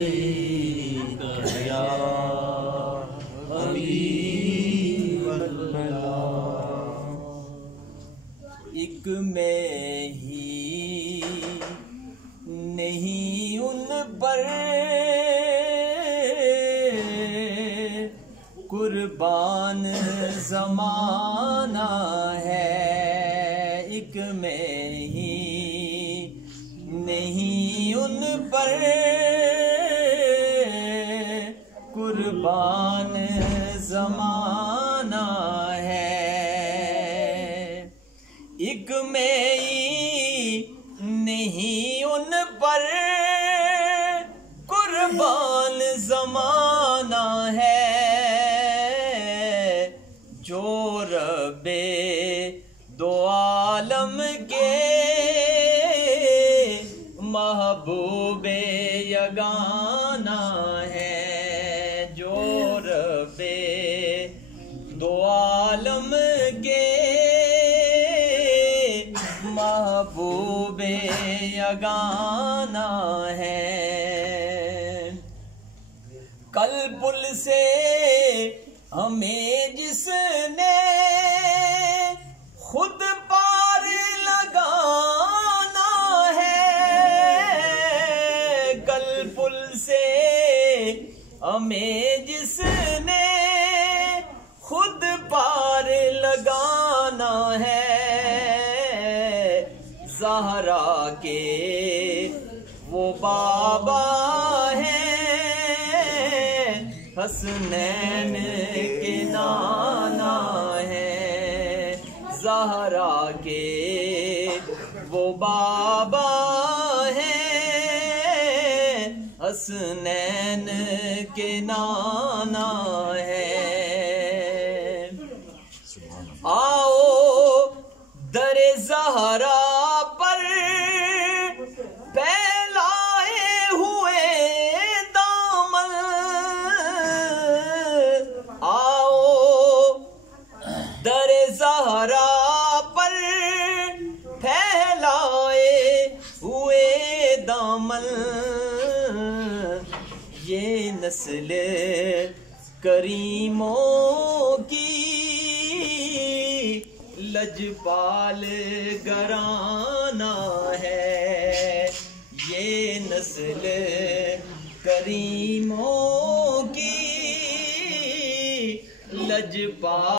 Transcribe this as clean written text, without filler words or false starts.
या एक मैं ही नहीं उन पर कुर्बान ज़माना है। एक मैं ही नहीं उन पर कुर्बान ज़माना है। एक मैं ही नहीं उन पर कुर्बान ज़माना है। जो रब्बे दो आलम के महबूबे यगाना है। जो रब्बे दो आलम के महबूबे यगाना है। कल पुल से हमें जिसने खुद पार लगाना है। कल पुल से हमें जिसने खुद पार लगाना है। ज़हरा के वो बाबा है, हसनैन के नाना है। ज़हरा के वो बाबा है, हसनैन के नाना है। आओ दरे ज़हरा पर फैलाए हुए दामन, आओ दरे ज़हरा पर फैलाए हुए दामन। ये नस्ल करीमों की लजपाल घराना है। ये नस्ल करीमों की लजपाल